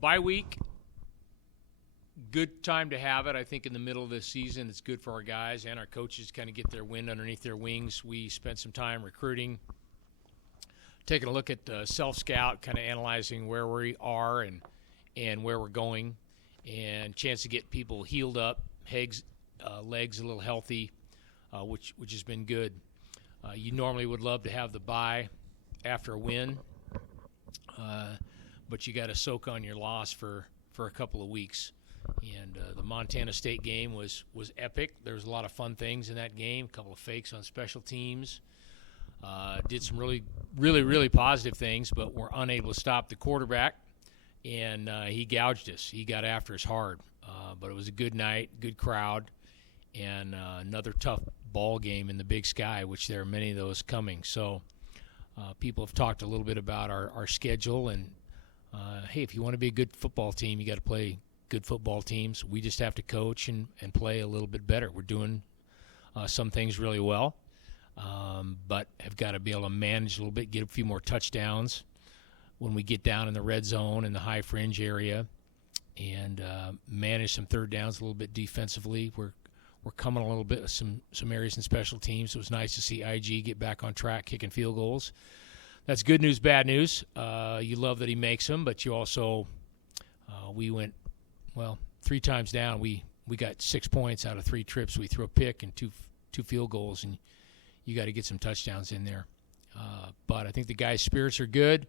Bye week, good time to have it. I think in the middle of the season, it's good for our guys and our coaches kind of get their wind underneath their wings. We spent some time recruiting, taking a look at self-scout, kind of analyzing where we are and where we're going, and chance to get people healed up, legs a little healthy, which has been good. You normally would love to have the bye after a win, but you got to soak on your loss for a couple of weeks. And the Montana State game was epic. There was a lot of fun things in that game, a couple of fakes on special teams. Did some really, really, really positive things, but were unable to stop the quarterback, and he gouged us. He got after us hard. But it was a good night, good crowd, and another tough ball game in the Big Sky, which there are many of those coming. So people have talked a little bit about our schedule, and hey, if you want to be a good football team, you got to play good football teams. We just have to coach and play a little bit better. We're doing some things really well, but have got to be able to manage a little bit, get a few more touchdowns when we get down in the red zone in the high fringe area, and manage some third downs a little bit defensively. We're coming a little bit with some areas in special teams. It was nice to see IG get back on track, kicking field goals. That's good news, bad news. You love that he makes them, but you also we went, 3 times down. We got 6 points out of 3 trips. We threw a pick and two field goals, and you got to get some touchdowns in there. But I think the guys' spirits are good.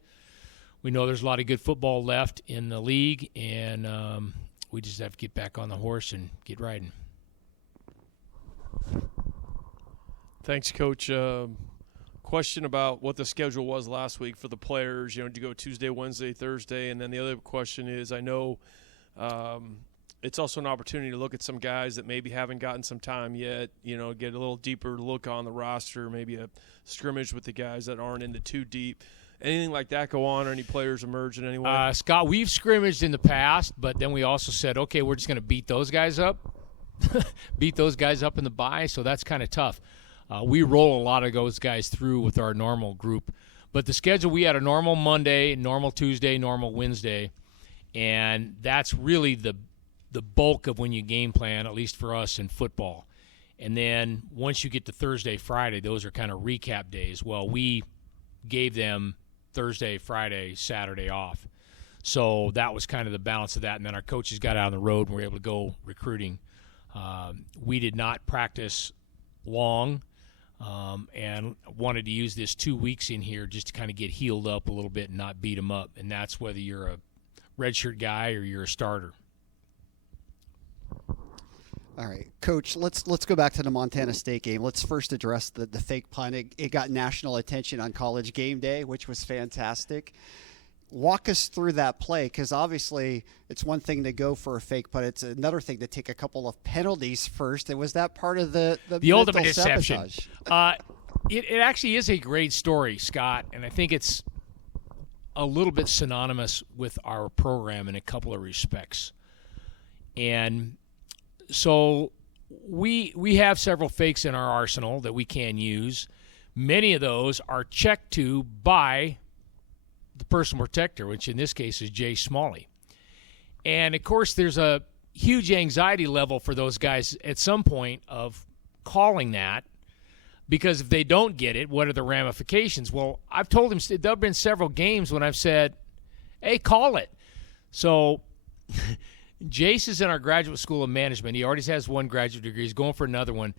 We know there's a lot of good football left in the league, and we just have to get back on the horse and get riding. Thanks, Coach. Question about what the schedule was last week for the players. Did you go Tuesday, Wednesday, Thursday? And then the other question is, I know it's also an opportunity to look at some guys that maybe haven't gotten some time yet, get a little deeper look on the roster, maybe a scrimmage with the guys that aren't into too deep. Anything like that go on, or any players emerge in any way? Scott, we've scrimmaged in the past, but then we also said, okay, we're just going to beat those guys up. Beat those guys up in the bye, so that's kind of tough. We roll a lot of those guys through with our normal group. But the schedule, we had a normal Monday, normal Tuesday, normal Wednesday, and that's really the bulk of when you game plan, at least for us in football. And then once you get to Thursday, Friday, those are kind of recap days. Well, we gave them Thursday, Friday, Saturday off. So that was kind of the balance of that. And then our coaches got out on the road and were able to go recruiting. We did not practice long and wanted to use this 2 weeks in here just to kind of get healed up a little bit and not beat them up. And that's whether you're a redshirt guy or you're a starter. All right, Coach, let's go back to the Montana State game. Let's first address the fake punt. It got national attention on College Game Day, which was fantastic. Walk us through that play, because obviously it's one thing to go for a fake punt. It's another thing to take a couple of penalties first. And was that part of the ultimate deception? It actually is a great story, Scott, and I think it's a little bit synonymous with our program in a couple of respects. And so we have several fakes in our arsenal that we can use. Many of those are checked to by the personal protector, which in this case is Jay Smalley. And, of course, there's a huge anxiety level for those guys at some point of calling that, because if they don't get it, what are the ramifications? Well, I've told him there have been several games when I've said, hey, call it. So Jace is in our graduate school of management. He already has one graduate degree. He's going for another one.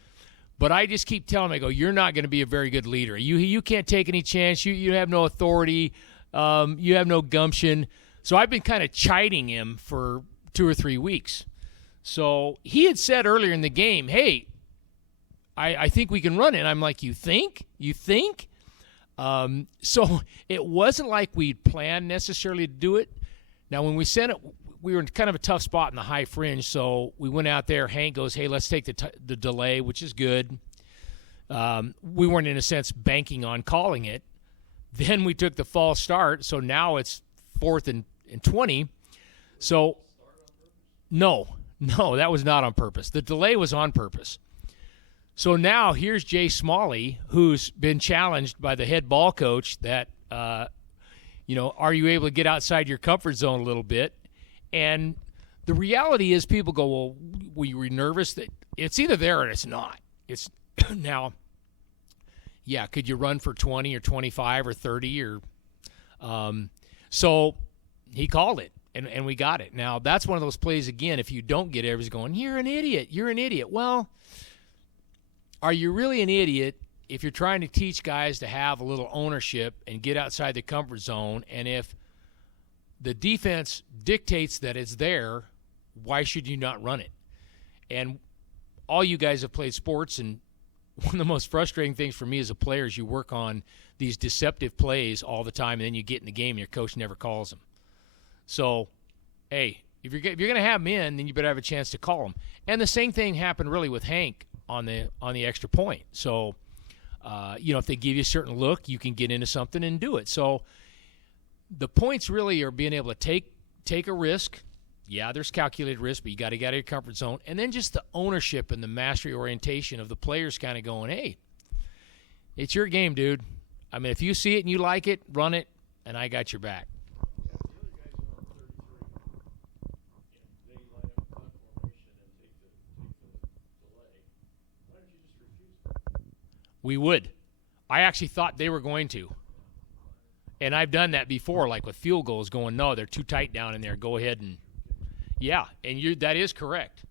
But I just keep telling him, I go, you're not going to be a very good leader. You can't take any chance. You have no authority. You have no gumption. So I've been kind of chiding him for 2 or 3 weeks. So he had said earlier in the game, hey, I think we can run it. And I'm like, you think? You think? So it wasn't like we'd planned necessarily to do it. Now, when we sent it, we were in kind of a tough spot in the high fringe, so we went out there. Hank goes, hey, let's take the delay, which is good. We weren't, in a sense, banking on calling it. Then we took the false start, so now it's 4th and 20. So, no, that was not on purpose. The delay was on purpose. So now here's Jay Smalley, who's been challenged by the head ball coach that, are you able to get outside your comfort zone a little bit? And the reality is people go, well, were you nervous? That it's either there or it's not. It's now, yeah, could you run for 20 or 25 or 30 or so he called it, and we got it. Now, that's one of those plays, again, if you don't get it, everybody's going, you're an idiot. Well, are you really an idiot if you're trying to teach guys to have a little ownership and get outside the comfort zone, and if the defense dictates that it's there, why should you not run it? And all you guys have played sports, and one of the most frustrating things for me as a player is you work on these deceptive plays all the time, and then you get in the game and your coach never calls them. So, hey, if you're going to have them in, then you better have a chance to call them. And the same thing happened really with Hank on the extra point. So, if they give you a certain look, you can get into something and do it. So the points really are being able to take a risk. Yeah, there's calculated risk, but you got to get out of your comfort zone. And then just the ownership and the mastery orientation of the players kind of going, hey, it's your game, dude. I mean, if you see it and you like it, run it, and I got your back. We would. I actually thought they were going to. And I've done that before, like with field goals, going, no, they're too tight down in there. Go ahead and, yeah, and that is correct.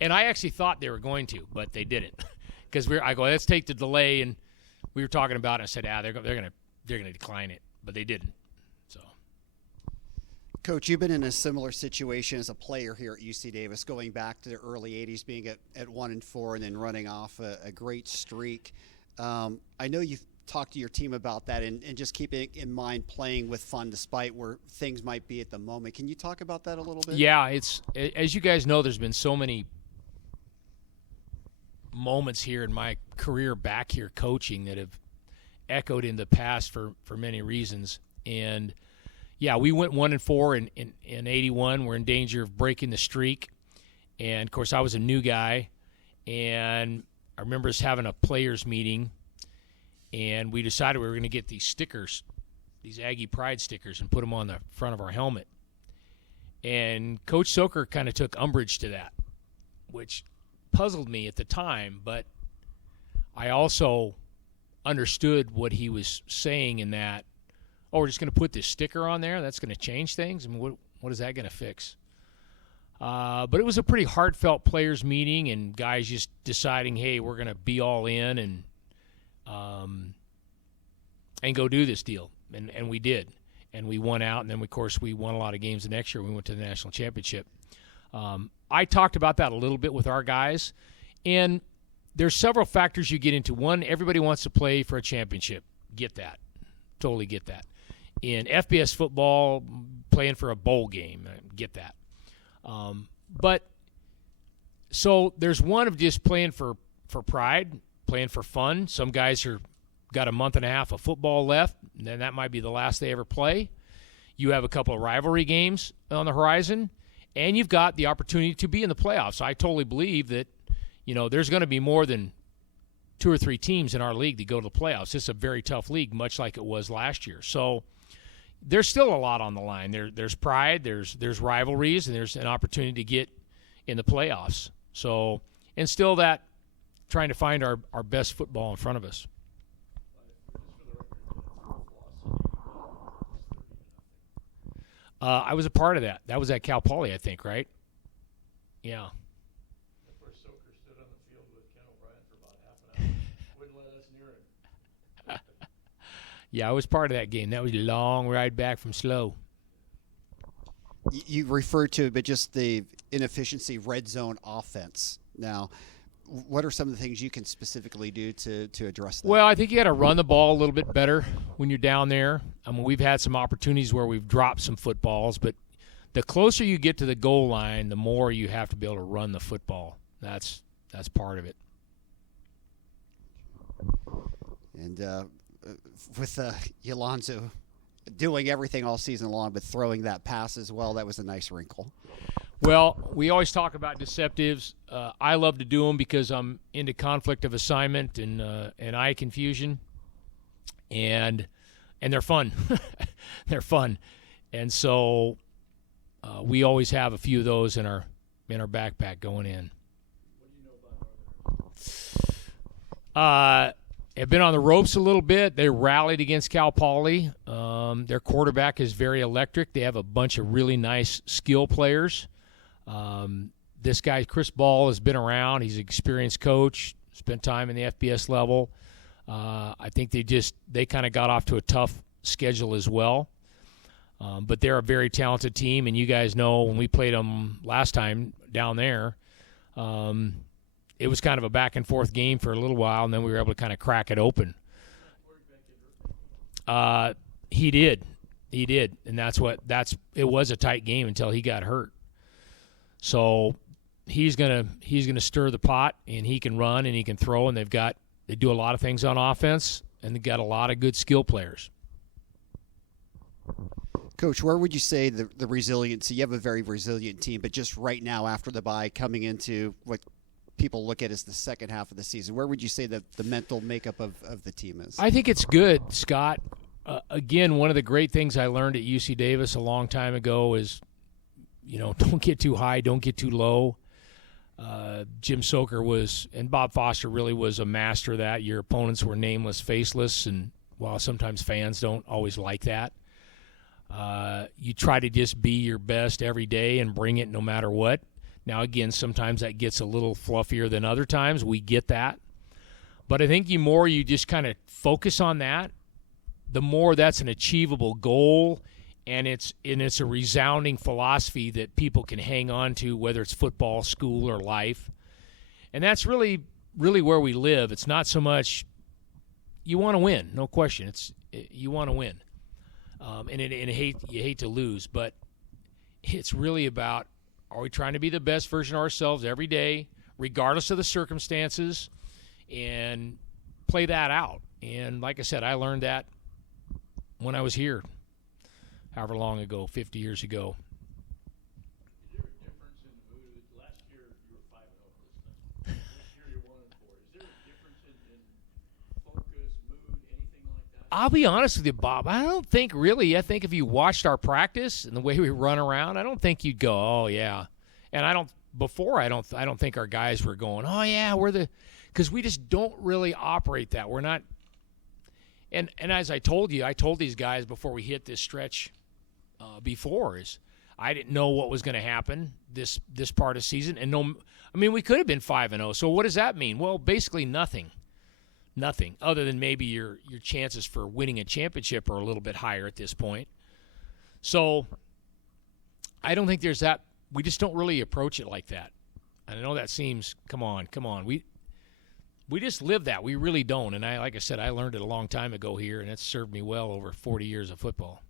And I actually thought they were going to, but they didn't. Because I go, let's take the delay, and we were talking about it. I said, they're gonna decline it, but they didn't. So, Coach, you've been in a similar situation as a player here at UC Davis, going back to the early '80s, being at 1-4, and then running off a great streak. I know you've talked to your team about that, and just keeping in mind playing with fun despite where things might be at the moment. Can you talk about that a little bit? Yeah, it's, as you guys know, there's been so many moments here in my career back here coaching that have echoed in the past for many reasons. And yeah, we went 1-4 in 81. We're in danger of breaking the streak. And of course I was a new guy, and I remember us having a players meeting, and we decided we were going to get these stickers, these Aggie Pride stickers, and put them on the front of our helmet. And Coach Soker kind of took umbrage to that, which puzzled me at the time, but I also understood what he was saying in that, oh, we're just going to put this sticker on there? That's going to change things? I mean, what is that going to fix? But it was a pretty heartfelt players meeting, and guys just deciding, hey, we're going to be all in and go do this deal. And we did. And we won out, and then, of course, we won a lot of games the next year. We went to the national championship. I talked about that a little bit with our guys, and there's several factors you get into. One, everybody wants to play for a championship. Get that. Totally get that. In FBS football, playing for a bowl game. Get that. But so there's one of just playing for pride, playing for fun. Some guys got a month and a half of football left, and then that might be the last they ever play. You have a couple of rivalry games on the horizon, and you've got the opportunity to be in the playoffs. I totally believe that, there's going to be more than 2 or 3 teams in our league that go to the playoffs. It's a very tough league, much like it was last year. So there's still a lot on the line. There's pride, there's rivalries, and there's an opportunity to get in the playoffs. So, and still that trying to find our best football in front of us. I was a part of that. That was at Cal Poly, I think, right? Yeah. That's where Soker stood on the field with Ken O'Brien for about half an hour. Wouldn't let us near him. Yeah, I was part of that game. That was a long ride back from Slow. You referred to it, but just the inefficiency red zone offense. Now, what are some of the things you can specifically do to address that? Well, I think you got to run the ball a little bit better when you're down there. I mean, we've had some opportunities where we've dropped some footballs, but the closer you get to the goal line, the more you have to be able to run the football. That's part of it. And with Yolonzo doing everything all season long, but throwing that pass as well, that was a nice wrinkle. Well, we always talk about deceptives. I love to do them because I'm into conflict of assignment and eye confusion, and they're fun. They're fun, and so we always have a few of those in our backpack going in. Have been on the ropes a little bit. They rallied against Cal Poly. Their quarterback is very electric. They have a bunch of really nice skill players. This guy, Chris Ball, has been around. He's an experienced coach, spent time in the FBS level. I think they kind of got off to a tough schedule as well. But they're a very talented team, and you guys know when we played them last time down there, it was kind of a back-and-forth game for a little while, and then we were able to kind of crack it open. He did, and it was a tight game until he got hurt. So he's gonna stir the pot, and he can run and he can throw, and they do a lot of things on offense, and they got a lot of good skill players. Coach, where would you say the resiliency? You have a very resilient team, but just right now after the bye, coming into what people look at as the second half of the season, where would you say that the mental makeup of the team is? I think it's good, Scott. Again, one of the great things I learned at UC Davis a long time ago is, don't get too high, don't get too low. Jim Soker and Bob Foster really was a master of that. Your opponents were nameless, faceless, and while sometimes fans don't always like that, you try to just be your best every day and bring it no matter what. Now, again, sometimes that gets a little fluffier than other times. We get that. But I think the more you just kind of focus on that, the more that's an achievable goal, and it's a resounding philosophy that people can hang on to, whether it's football, school, or life. And that's really, really where we live. It's not so much you want to win, no question. You want to win. You hate to lose, but it's really about, are we trying to be the best version of ourselves every day, regardless of the circumstances, and play that out? And like I said, I learned that when I was here, however long ago, 50 years ago. Is there a difference in the mood? Last year you were 5-0 this time. This year you're 1-4. Is there a difference in focus, mood, anything like that? I'll be honest with you, Bob. I don't think really. I think if you watched our practice and the way we run around, I don't think you'd go, "Oh yeah." And I don't think our guys were going, "Oh yeah, because we just don't really operate that. We're not." And as I told these guys before we hit this stretch, is I didn't know what was going to happen this part of the season, and we could have been 5-0. So what does that mean? Well, basically nothing. Nothing other than maybe your chances for winning a championship are a little bit higher at this point. So I don't think there's that. We just don't really approach it like that. And I know that seems, come on. We just live that. We really don't. And like I said, I learned it a long time ago here, and it's served me well over 40 years of football.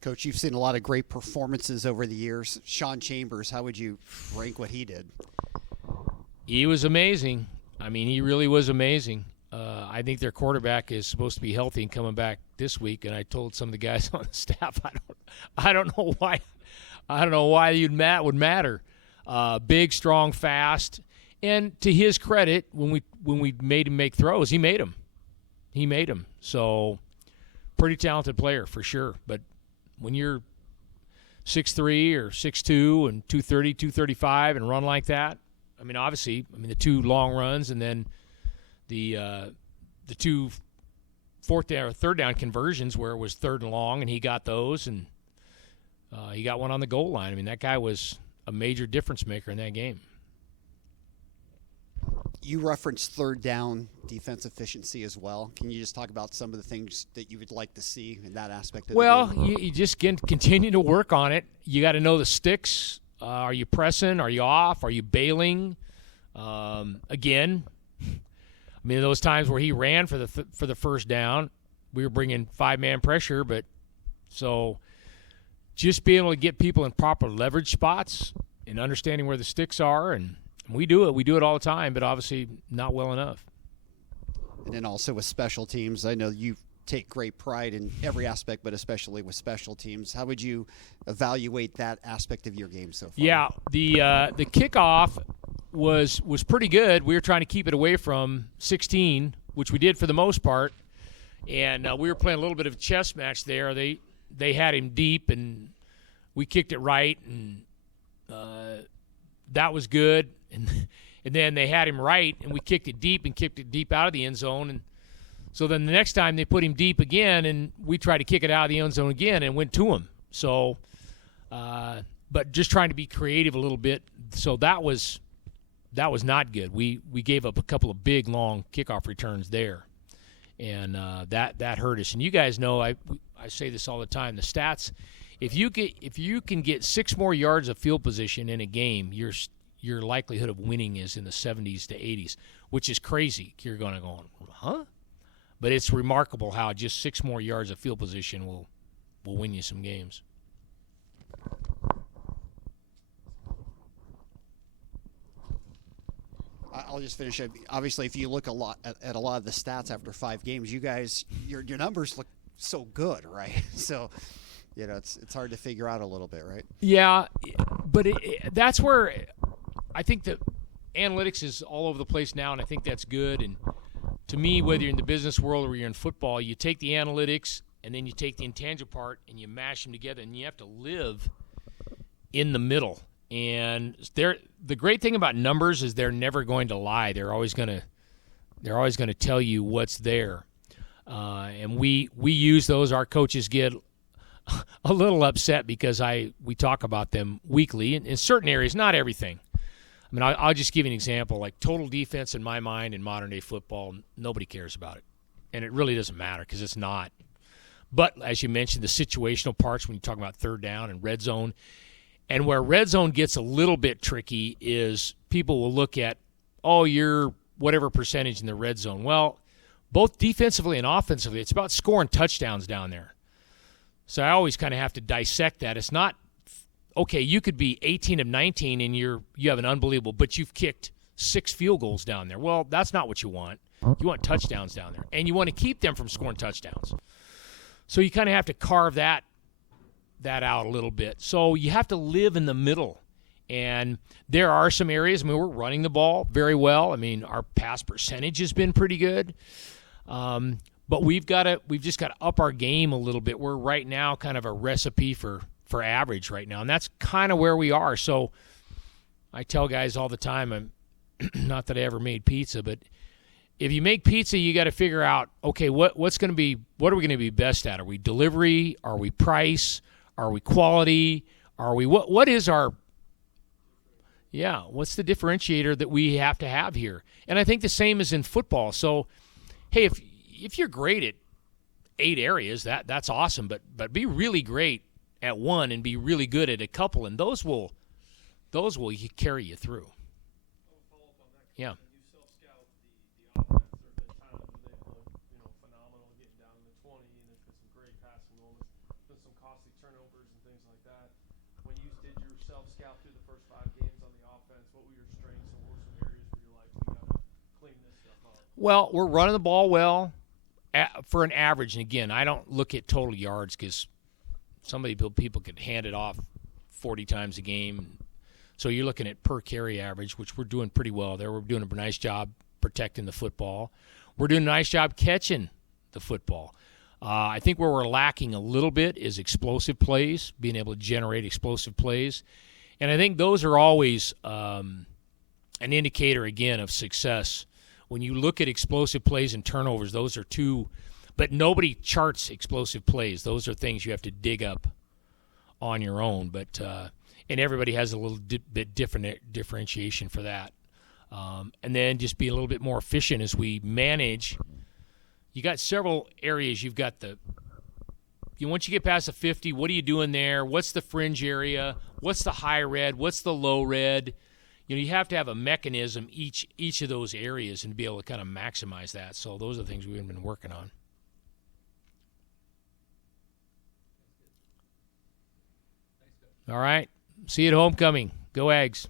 Coach, you've seen a lot of great performances over the years. Shawn Chambers, how would you rank what he did? He was amazing. He really was amazing. I think their quarterback is supposed to be healthy and coming back this week. And I told some of the guys on the staff, I don't know why that would matter. Big, strong, fast, and to his credit, when we made him make throws, he made them. So, pretty talented player for sure. But when you're 6'3" or 6'2" and 230, 235 and run like that, obviously, the two long runs and then the two third down conversions where it was third and long, and he got those, and he got one on the goal line. That guy was a major difference maker in that game. You referenced third down defense efficiency as well. Can you just talk about some of the things that you would like to see in that aspect of the game? You just continue to work on it. You got to know the sticks. Are you pressing? Are you off? Are you bailing? Again, those times where he ran for the first down, we were bringing 5-man pressure, but so just being able to get people in proper leverage spots and understanding where the sticks are, and we do it. We do it all the time, but obviously not well enough. And then also with special teams, I know you take great pride in every aspect, but especially with special teams. How would you evaluate that aspect of your game so far? Yeah, the kickoff was pretty good. We were trying to keep it away from 16, which we did for the most part, and we were playing a little bit of a chess match there. They had him deep, and we kicked it right, and that was good. And then they had him right, and we kicked it deep out of the end zone. And so then the next time they put him deep again, and we tried to kick it out of the end zone again and went to him. So, but just trying to be creative a little bit. So that was not good. We gave up a couple of big, long kickoff returns there, and that hurt us. And you guys know I say this all the time. The stats, if you can get 6 more yards of field position in a game, your likelihood of winning is in the 70s to 80s, which is crazy. You're going to go, huh? But it's remarkable how just 6 more yards of field position will win you some games. I'll just finish it. Obviously, if you look at a lot of the stats after 5 games, you guys, your numbers look so good, right? So, it's hard to figure out a little bit, right? Yeah, but that's where I think the analytics is all over the place now, and I think that's good. And to me, whether you're in the business world or you're in football, you take the analytics and then you take the intangible part and you mash them together, and you have to live in the middle. And the great thing about numbers is they're never going to lie. They're always going to tell you what's there. And we use those. Our coaches get a little upset because we talk about them weekly in certain areas, not everything. I mean, I'll just give you an example. Like total defense in my mind in modern day football, nobody cares about it, and it really doesn't matter because it's not. But as you mentioned, the situational parts when you talk about third down and red zone. And where red zone gets a little bit tricky is people will look at, you're whatever percentage in the red zone. Well, both defensively and offensively, it's about scoring touchdowns down there. So I always kind of have to dissect that. It's not, okay, you could be 18 of 19 and you have an unbelievable, but you've kicked 6 field goals down there. Well, that's not what you want. You want touchdowns down there. And you want to keep them from scoring touchdowns. So you kind of have to carve that out a little bit. So you have to live in the middle. And there are some areas, we're running the ball very well. I mean, our pass percentage has been pretty good. But we've just got to up our game a little bit. We're right now kind of a recipe for average right now. And that's kind of where we are. So I tell guys all the time, not that I ever made pizza, but if you make pizza, you got to figure out, okay, what are we going to be best at? Are we delivery? Are we price? Are we quality? Are we what is our what's the differentiator that we have to have here? And I think the same is in football. So, hey, if you're great at 8 areas, that's awesome, but be really great at one and be really good at a couple, and those will carry you through. Yeah. Well, we're running the ball well for an average. And, again, I don't look at total yards because people could hand it off 40 times a game. So you're looking at per carry average, which we're doing pretty well there. We're doing a nice job protecting the football. We're doing a nice job catching the football. I think where we're lacking a little bit is explosive plays, being able to generate explosive plays. And I think those are always an indicator, again, of success. When you look at explosive plays and turnovers, those are two, but nobody charts explosive plays. Those are things you have to dig up on your own. But and everybody has a little bit different differentiation for that. And then just be a little bit more efficient as we manage. You got several areas. You've got once you get past the 50, what are you doing there? What's the fringe area? What's the high red? What's the low red? You have to have a mechanism each of those areas and be able to kind of maximize that. So those are the things we've been working on. All right. See you at homecoming. Go Ags.